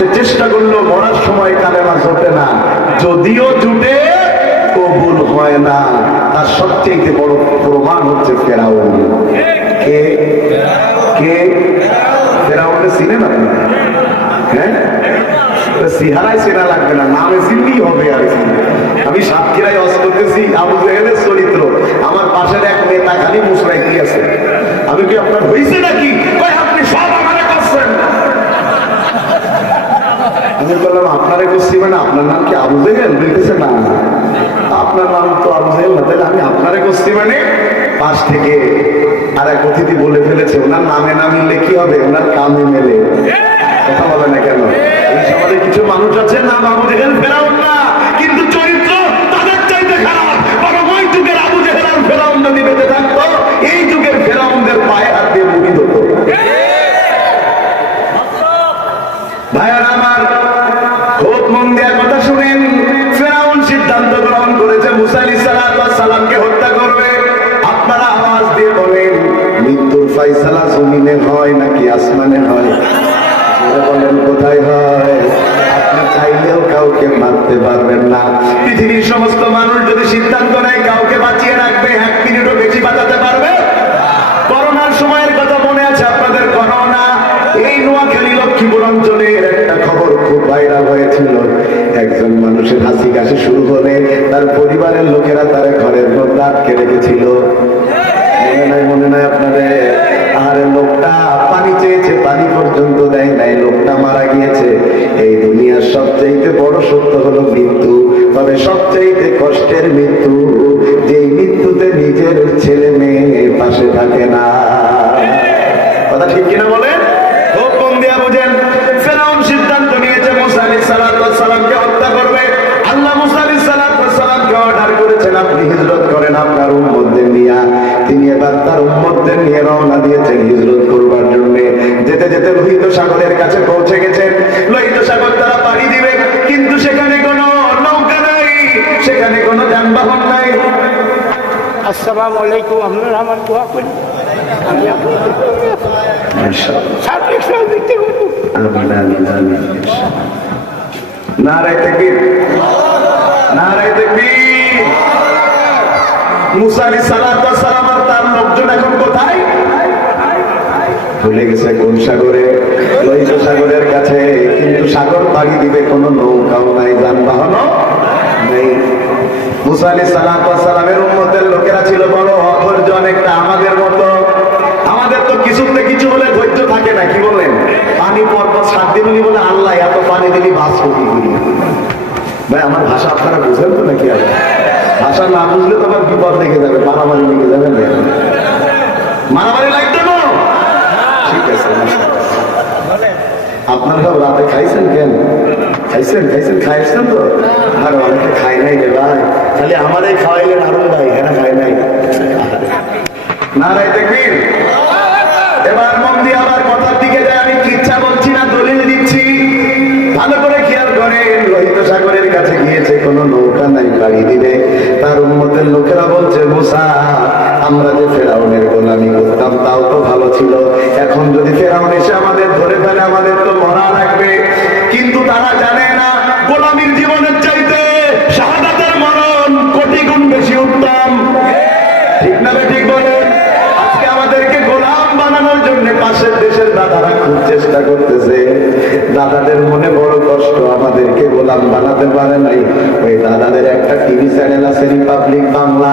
সে চেষ্টা করল, মরার সময় কালেমা জোটে না। যদিও জুটে, কবুল হয় না। তার সবচেয়ে বড় প্রমাণ হচ্ছে ফেরাউন। কে? কে? ফেরাউনকে চিনেন হ্যাঁ? না। চরিত্র। আমার পাশের এক নেতা খালি মুসরাই আছে? আমি কি আপনার হয়েছে নাকি? আপনি সব আমারে করছেন আমি করলাম আপনারে করছি মানে আপনার নাম কি আবু জেহেল? বলতেছে, না আপনার নাম তো আবু জেহেল না, তাহলে আমি আপনারে করছি মানে পাশ থেকে আর এক অতিথি বলে ফেলেছে। ওনার নামে না মিললে কি হবে? ওনার কামে মেলে। কথা বলে না কেন? এই সমাজে কিছু মানুষ আছে না আবু জেহেল, ফেরাউন না। কিন্তু জমিনে হয় নাকি আসমানে হয়? বলেন, কোথায় হয়? আপনি চাইলেও কাউকে মারতে পারবেন না। পৃথিবীর সমস্ত মানুষ যদি সিদ্ধান্ত নেয়, কাউকে বাঁচিয়ে রাখবে, এক মিনিটও বেশি বাঁচাতে পারবে করোনার সময়ের কথা মনে আছে আপনাদের? করোনা। এই নোয়াখালী লক্ষ্মীপুর একটা খবর খুব ভাইরাল হয়েছিল। একজন মানুষের হাসি কাশি শুরু হলে তার পরিবারের লোকেরা তার ঘরের মধ্যে আটকে রেখেছিল। মনে নাই মনে নাই আপনাদের? দেয় নাই, লোকটা মারা গিয়েছে। এই দুনিয়ার সবচাইতে বড় সত্য হলো মৃত্যু। তবে সবচাইতে কষ্টের মৃত্যু, যেই মৃত্যুতে নিজের ছেলে মেয়ে পাশে থাকে না। কথা ঠিক কিনা নিয়ে। তিনি এবার তার উম্মতদের নিয়ে রওনা দিয়েছেন হিজরত করবার জন্য। যেতে যেতে লোহিত সাগরের কাছে পৌঁছে গেছেন লোহিত সাগর তারা পাড়ি দিবে কিন্তু সেখানে কোনো নৌকা নাই সেখানে কোনো যানবাহন নাই। আসসালামু আলাইকুম আপনারা আমার দোয়া করি আমি আপনাদের সাথে সাথে দেখতে আমিন আমিন আমিন নারায় তাকবীর। নারায় তাকবীর। মুসা আলাইহিস সালাম তার লোকজন এখন কোথায়? ভুলে গেছে কোন সাগরে? লোহিত সাগরের কাছে। কিন্তু সাগর পাড়ি দিবে কোনো নৌকাও নাই, যানবাহনও নেই। মুসা আলাইহিস সালাতু ওয়াস সালামের উম্মতের লোকেরা ছিল বড় অধৈর্য, অনেকটা আমাদের মতো। আমাদের তো কিছুতে কিছু ধৈর্য থাকে না, কি বলেন? পানি সাত দিন উনি বলে আল্লাহ এত পানি দিলি কি করি ভাই, আমার ভাষা আপনারা বুঝেন তো নাকি আর? ভাষা না বুঝলে তো আবার বিপদ লেগে যাবে, মারামারি লেগে যাবে মারামারি ঠিক আপনারা রাতে খাইছেন কেন? খাইছেন খাইছেন খাইছেন তো? আর, অনেকে খাই নাই রে ভাই। খালি আমাদের খাওয়াইলেন ভাই হ্যাঁ খাই নাই। না রাই দেখবিন? এবার মন দিয়ে আবার কথার দিকে যায়, আমি কিচ্ছা বলছি না, দলিল দিচ্ছি। ভালো করে খেয়াল করেন, লোহিত সাগরের কাছে গিয়েছে, কোনো নৌকা নাই, গাড়ি দিবে। তার উন্মতের লোকেরা বলছে, মুসা আমরা যে ফেরাউনের গোলামি করতাম, তাও তো ভালো ছিল। এখন যদি ফেরাউন এসে আমাদের ধরে ফেলে, আমাদের তো মরা লাগবে। কিন্তু তারা জানে না, গোলামির জীবনের চাইতে শাহাদাতের মরণ কোটি গুণ বেশি উত্তম। ঠিক না ঠিক বলেন আজকে আমাদেরকে গোলাম বানানোর জন্য পাশের দেশের দাদারা খুব চেষ্টা করতেছে। দাদাদের মনে বড় কষ্ট, আমাদেরকে গোলাম বানাতে পারে নাই। ওই দাদাদের একটা টিভি চ্যানেল আছে, রিপাবলিক বাংলা।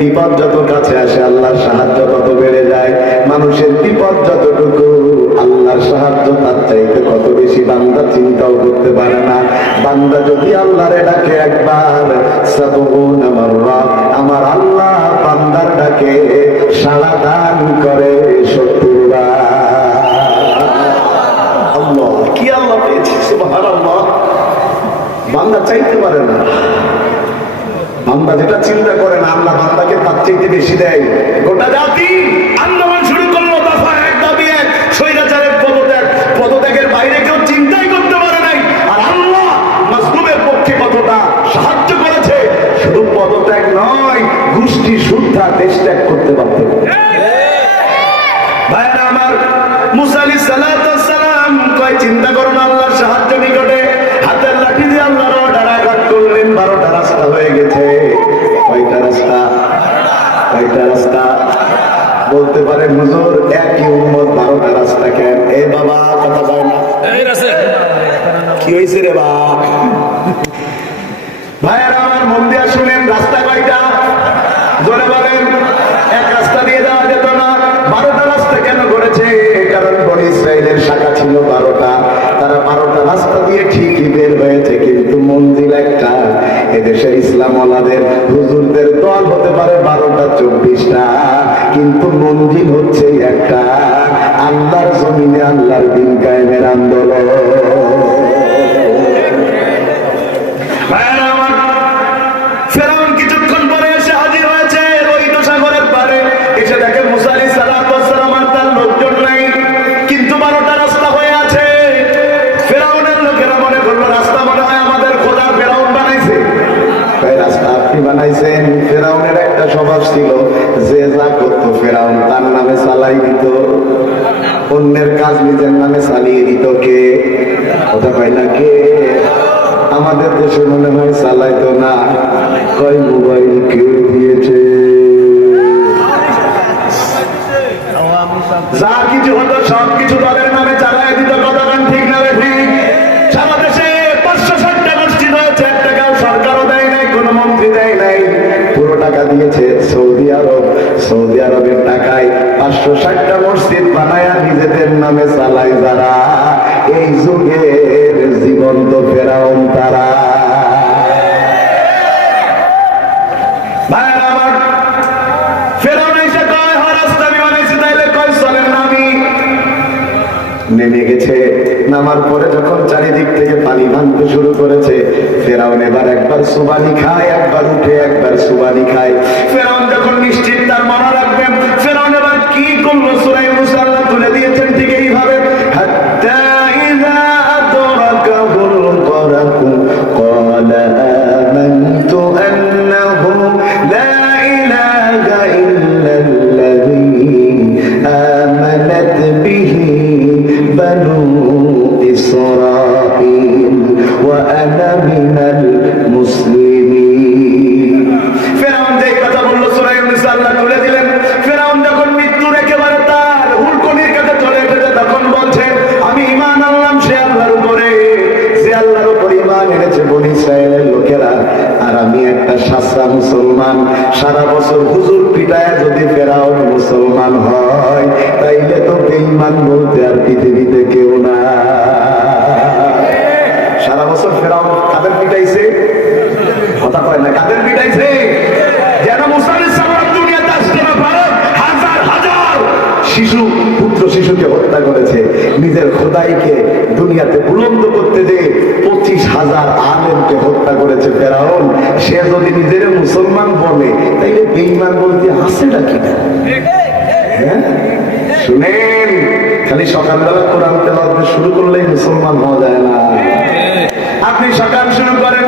বিপদ যত কাছে আসে, আল্লাহর সাহায্য তত বেড়ে যায়। মানুষের বিপদ যতটুকু, আল্লাহর সাহায্য তার চাইতে কত বেশি। বান্দা চিন্তাও করতে পারে না। বান্দা যদি আল্লাহরে ডাকে একবার আমার আল্লাহ বান্দার ডাকে, সাড়া দান করে সত্যিবার আল্লাহ, কি আল্লাহ পেয়েছি? সুবহানাল্লাহ। বান্দা চাইতে পারে না। বান্দা যেটা চিন্তা করে না আল্লাহ বান্দাকে তার চাইতে বেশি দেয়। গোটা জাতি আন্দোলন শুরু করল, দফা এক, দাবি এক, স্বৈরাচারের পদত্যাগ। পদত্যাগের বাইরে কেউ চিন্তাই করতে পারে নাই। আর আল্লাহ মাসলুমের পক্ষে কতটা সাহায্য করেছে, শুধু পদত্যাগ নয়, গোষ্ঠী শুদ্ধা দেশ ত্যাগ করতে পারত ভাইরা আমার, মুসা আলাইহিস সালাতু সালাম কয়, চিন্তা করুন আল্লাহর সাহায্য নিকটে হাতের লাঠি দিয়ে আল্লাহর অর্ডার আঘাত করলেন, বারোটা রাস্তা হয়ে গেছে। বলতে পারেন হুজুর একই উম্মত বারোটা রাস্তা কেন? এ বাবা কথা কয় না। কি হয়েছে রে ভাইয়ারা আমার মন দিয়া শুনেন রাস্তা কয়টা? জোরে বলেন এক রাস্তা দিয়ে যাওয়া যেত না। বারোটা রাস্তা কেন করেছে কারণ ইসরায়েলের শাখা ছিল বারোটা। তারা বারোটা রাস্তা দিয়ে ঠিকই বের হয়েছে কিন্তু মন্দির একটা। এদেশের ইসলাম ওলাদের হুজুরদের দল হতে পারে বারোটা চব্বিশটা। কিন্তু মন্দির হচ্ছে একটা আল্লাহর জমিনে আল্লাহর দিন কায়েমের আন্দোলন। বানাইছেন, ফেরাউনের একটা স্বভাব ছিল ফেরাউন তার নামে চালাই দিত। অন্যের কাজ নিজের নামে চালিয়ে দিত কে? কথা কয় না কে? আমাদের দেশে মনে হয় চালাইতো না। কয় মোবাইল কে দিয়েছে? যা কিছু হতো সব কিছু নামে চালাই দিত কতক্ষণ ঠিক না ঠিক? সারা দেশে পাঁচশো ষাটটা টাকাও সরকারও দেয় নাই, কোনো মন্ত্রী দেয় নাই। পুরো টাকা দিয়েছে সৌদি আরব। সৌদি টাকায় পাঁচশো ষাটটা মসজিদ বানায়া নিজেদের নামে চালায় যারা। এই যুগের জীবন্ত ফেরাউন তারা? নেমে গেছে। নামার পরে যখন চারিদিক থেকে পানি ভাঙতে শুরু করেছে, ফেরাউন এবার একবার সুবানি খায়, একবার উঠে একবার সুবানি খায়। ফেরাউন যখন নিশ্চিত তার রাখবেন ফেরাউন এবার কি করলো সুরাই মুসাল্লাহ তুলে দিয়েছেন ঠিক এইভাবে হাত্তা ইযা আদরাকাহুল গরকু قال آمنت أنه لا إله إلا الذي آمنت به بنو إسرائيل وأنا من المسلمين বছর হুজুর পিটায় যদি ফেরাও মুসলমান হয়, তাইলে তো বেইমান বলতে আর পৃথিবীতে কেউ না শিশু, পুত্র শিশুকে হত্যা করেছে। নিজের খোদাইকে দুনিয়াতে বুলন্দ করতে যে পঁচিশ হাজার আলেমকে হত্যা করেছে ফেরাউন, সে যদি নিজের মুসলমান বলে তাইলে বেইমান বলতে হাসেটা কিনা? হ্যাঁ? শুনেন, খালি সকালবেলা কোরআন তেলাওয়াত শুরু করলেই মুসলমান হওয়া যায় না। আপনি সকাল শুরু করেন